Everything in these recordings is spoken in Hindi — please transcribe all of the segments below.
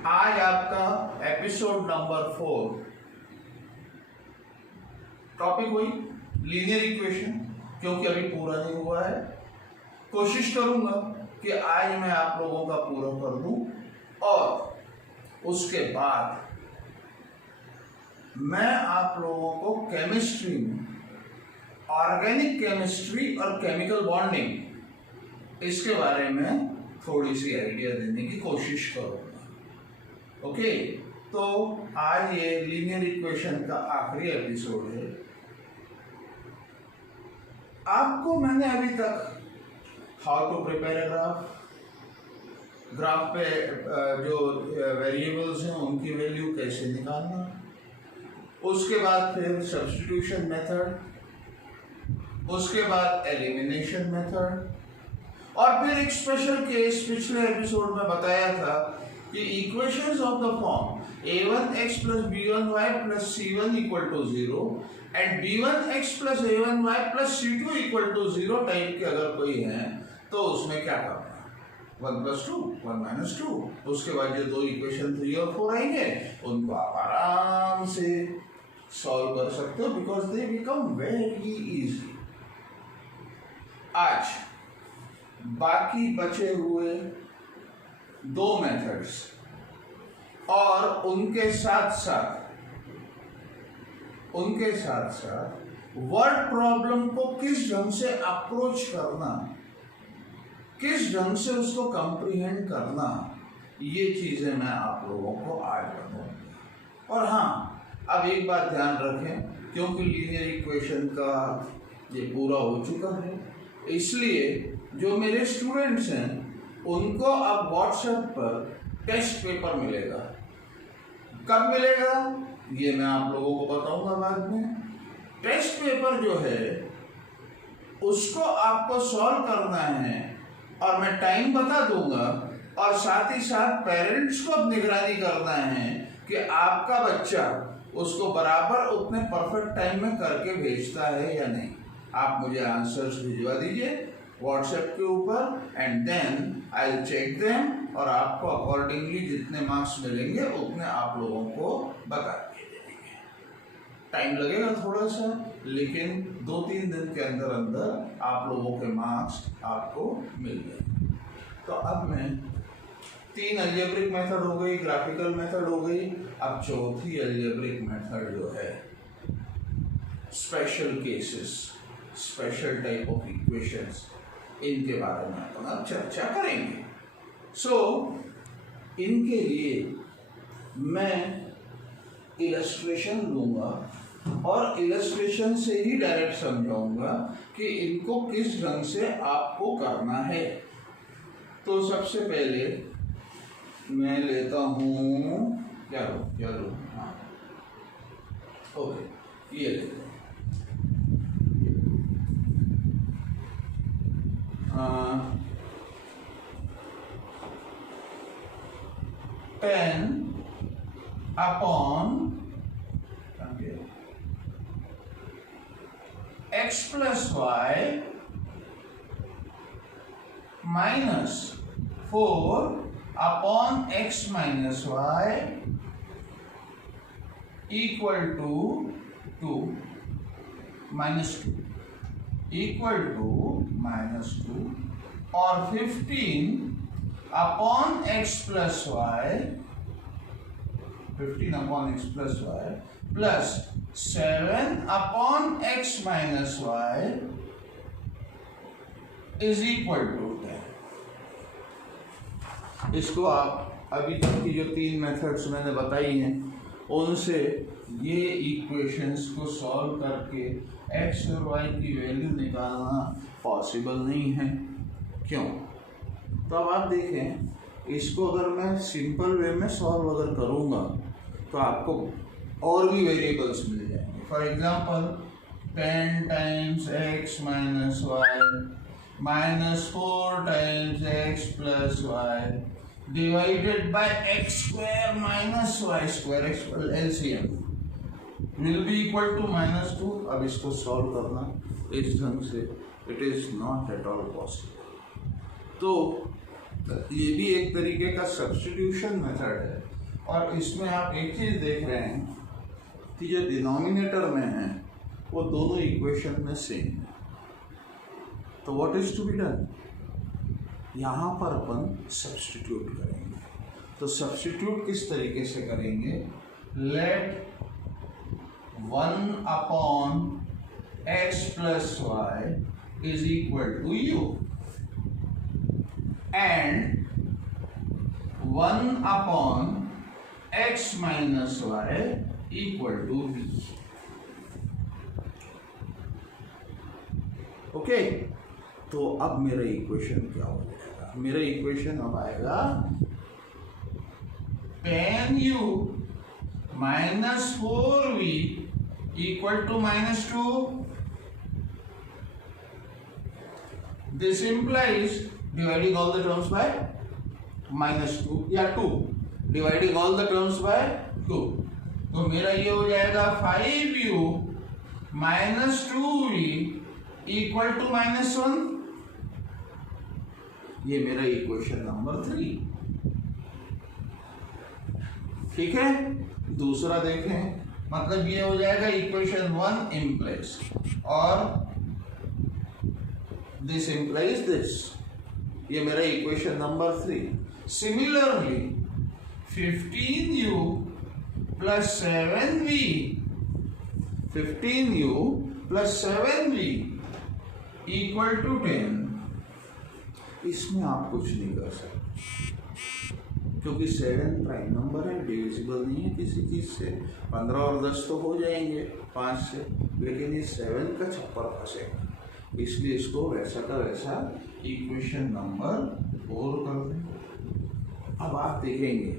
आज आपका एपिसोड नंबर 4, टॉपिक हुई लीनियर इक्वेशन, क्योंकि अभी पूरा नहीं हुआ है। कोशिश करूंगा कि आज मैं आप लोगों का पूरा कर दूं और उसके बाद मैं आप लोगों को केमिस्ट्री में ऑर्गेनिक केमिस्ट्री और केमिकल बॉन्डिंग इसके बारे में थोड़ी सी आइडिया देने की कोशिश करूंगा। ओके, तो आज ये लीनियर इक्वेशन का आखिरी एपिसोड है। आपको मैंने अभी तक how to prepare a graph पे जो वेरिएबल्स हैं उनकी वैल्यू कैसे निकालना, उसके बाद फिर सब्स्टिट्यूशन मेथड, उसके बाद एलिमिनेशन मेथड, और फिर एक स्पेशल केस पिछले एपिसोड में बताया था कि equations of the form a1x plus b1y plus c1 equal to 0 and b1x plus a1y plus c2 equal to 0 type के अगर कोई है तो उसमें क्या करना है, 1 plus 2 1 minus 2। उसके बाद जो दो इक्वेशन 3 और 4 आएंगे उनको आप आराम से सॉल्व कर सकते हो, because they become very easy. आज बाकी बचे हुए दो मेथड्स और उनके साथ साथ वर्ड प्रॉब्लम को किस ढंग से अप्रोच करना, किस ढंग से उसको कंप्रीहेंड करना, ये चीजें मैं आप लोगों को आज बताऊंगा। और हाँ, अब एक बात ध्यान रखें, क्योंकि लीनियर इक्वेशन का ये पूरा हो चुका है, इसलिए जो मेरे स्टूडेंट्स हैं उनको अब व्हाट्सएप पर टेस्ट पेपर मिलेगा। कब मिलेगा ये मैं आप लोगों को बताऊंगा बाद में। टेस्ट पेपर जो है उसको आपको सॉल्व करना है और मैं टाइम बता दूंगा, और साथ ही साथ पेरेंट्स को अब निगरानी करना है कि आपका बच्चा उसको बराबर उतने परफेक्ट टाइम में करके भेजता है या नहीं। आप मुझे आंसर्स भिजवा दीजिए व्हाट्सएप के ऊपर, and then I will check them, और आपको अकॉर्डिंगली जितने मार्क्स मिलेंगे उतने आप लोगों को बता के देंगे। टाइम लगेगा थोड़ा सा, लेकिन 2-3 दिन के अंदर अंदर आप लोगों के मार्क्स आपको मिल जाएंगे। तो अब मैं 3 अलजेब्रिक मेथड हो गई, ग्राफिकल मेथड हो गई, अब चौथी अलजेब्रिक मेथड जो है special cases, special type of equations, इनके बारे में अपन अब चर्चा करेंगे। इनके लिए मैं इलस्ट्रेशन लूंगा और इलस्ट्रेशन से ही डायरेक्ट समझाऊंगा कि इनको किस ढंग से आपको करना है। तो सबसे पहले मैं लेता हूँ क्या लो, हाँ ओके, ये लेते हैं 10 upon x plus y minus 4 upon x minus y equal to 2 minus 2 equal to minus 2, और 15 upon x plus y, 15 upon x plus y plus 7 upon x minus y is equal to 10। इसको आप अभी तक की जो 3 मेथड्स मैंने बताई हैं उनसे ये इक्वेशंस को सॉल्व करके x और y की वैल्यू निकालना पॉसिबल नहीं है। क्यों? तो अब आप देखें, इसको अगर मैं सिंपल वे में सॉल्व अगर करूँगा तो आपको और भी वेरिएबल्स मिल जाएंगे। For example 10 times x minus y minus 4 times x plus y divided by x square minus y square, x LCM will be equal to -2। अब इसको सॉल्व करना इस ढंग से it is not at all possible. तो ये भी एक तरीके का सब्स्टिट्यूशन मेथड है। और इसमें आप एक चीज देख रहे हैं कि जो डिनोमिनेटर में है वो दोनों इक्वेशन में सेम है। तो what is to be done, यहाँ पर अपन सब्स्टिट्यूट करेंगे। तो सब्स्टिट्यूट किस तरीके से करेंगे, late 1/x plus y is equal to u and 1/x minus y equal to v। Okay, तो अब मेरा इक्वेशन क्या हो जाएगा, मेरा इक्वेशन अब आएगा tan u minus 4v equal to -2। This implies dividing all the terms by -2 या 2, dividing all the terms by 2। तो मेरा ये हो जाएगा 5u minus 2v equal to -1। ये मेरा इक्वेशन नंबर 3। ठीक है, दूसरा देखें, मतलब ये हो जाएगा इक्वेशन 1 implies और दिस implies दिस। ये मेरा equation number 3। Similarly 15u plus 7v 15u plus 7v equal to 10। इसमें आप कुछ नहीं कर सकते क्योंकि 7 प्राइम नंबर है, डिविजिबल नहीं है किसी चीज से। 15 और 10 तो हो जाएंगे 5 से, लेकिन ये 7 का छप्पर फंसेगा, इसलिए इसको वैसा का वैसा इक्वेशन नंबर 4 कर दें। अब आप देखेंगे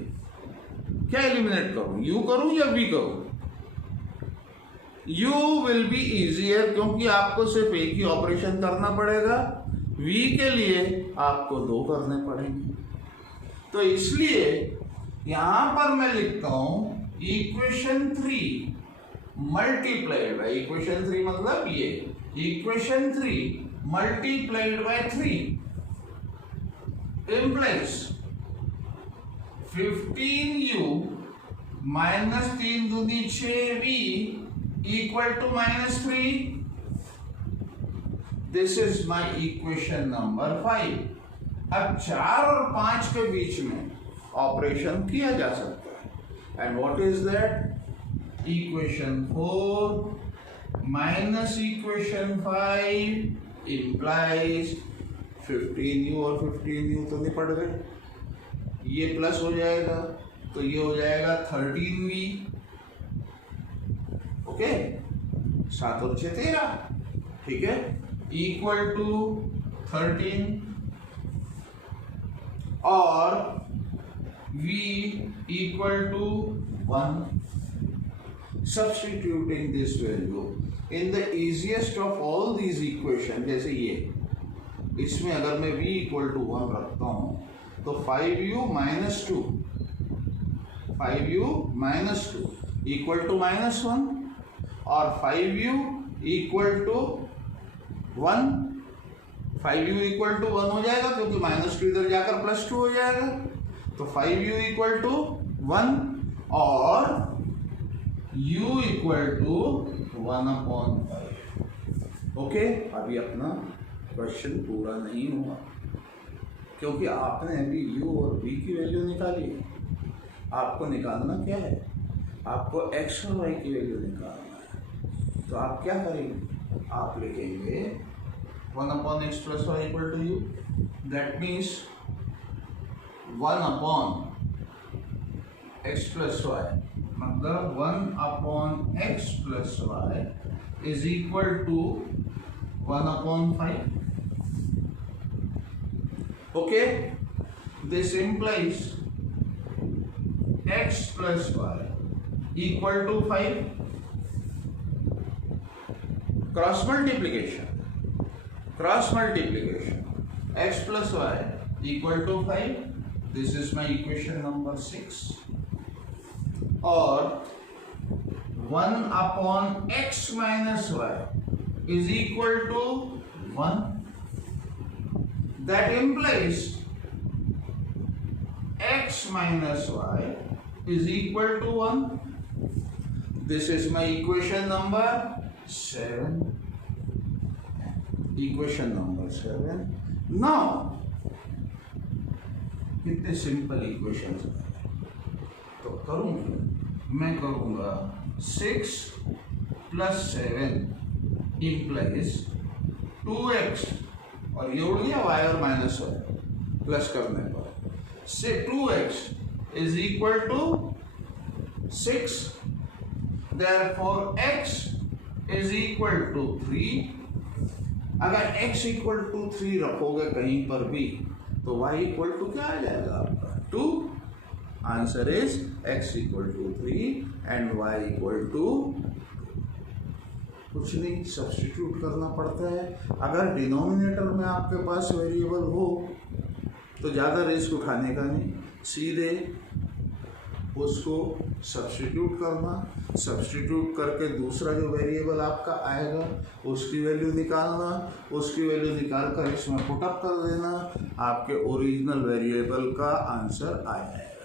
क्या एलिमिनेट करूं, यू करूं या वी करूं। यू विल बी इजियर क्योंकि आपको सिर्फ एक ही ऑपरेशन करना पड़ेगा, वी के लिए आपको 2 करने पड़ेंगे। तो इसलिए यहां पर मैं लिखता हूं इक्वेशन 3 मल्टीप्लाइड बाय इक्वेशन 3, मतलब ये equation 3 multiplied by 3 implies 15u minus 3 दूनी 6v equal to -3। This is my equation number 5। अब 4 और 5 के बीच में ऑपरेशन किया जा सकता है। And what is that, equation 4 minus equation 5 implies 15u और 15u तो निपट गए, ये प्लस हो जाएगा तो ये हो जाएगा 13v। ओके, 7 और 6 13, ठीक है, इक्वल टू 13 और v equal to 1। Substituting this value in the easiest of all these equation, जैसे ये, इसमें अगर मैं v equal to 1 रखता हूँ तो 5u minus 2 equal to -1 और 5u equal to 1, 5u equal to 1 हो जाएगा क्योंकि -2 इधर जाकर +2 हो जाएगा। तो 5u equal to 1 और u equal to 1/5। ओके, अभी अपना क्वेश्चन पूरा नहीं हुआ क्योंकि आपने अभी u और v की वैल्यू निकाली है। आपको निकालना क्या है, आपको x और y की वैल्यू निकालना है। तो आप क्या करेंगे, आप लिखेंगे 1/x plus y equal to u। That means 1/x plus y, मतलब 1/x plus y is equal to 1/5। Okay, this implies x plus y equal to 5। Cross multiplication, x plus y equal to 5। This is my equation number 6। और 1/x minus y is equal to 1। That implies x minus y is equal to 1. This is my equation number 7. Equation number 7. Now कितने सिंपल इक्वेशंस तो करूंगा मैं करूंगा 6 + 7 implies 2x और ये उड़ गया y और माइनस y प्लस करने पर से 2x is equal to 6. Therefore x is equal to 3. अगर x equal to 3 रखोगे कहीं पर भी तो y equal to क्या आ जाएगा आपका 2. Answer is x equal to 3 and y equal to 2. कुछ नहीं, सब्स्टिट्यूट करना पड़ता है. अगर डिनोमिनेटर में आपके पास वेरिएबल हो तो ज़्यादा रिस्क उठाने का नहीं, सीधे उसको सब्स्टिट्यूट करना, सब्स्टिट्यूट करके दूसरा जो वेरिएबल आपका आएगा उसकी वैल्यू निकालना, उसकी वैल्यू निकाल कर इसमें पुटअप कर देना, आपके ओरिजिनल वेरिएबल का आंसर आ जाएगा.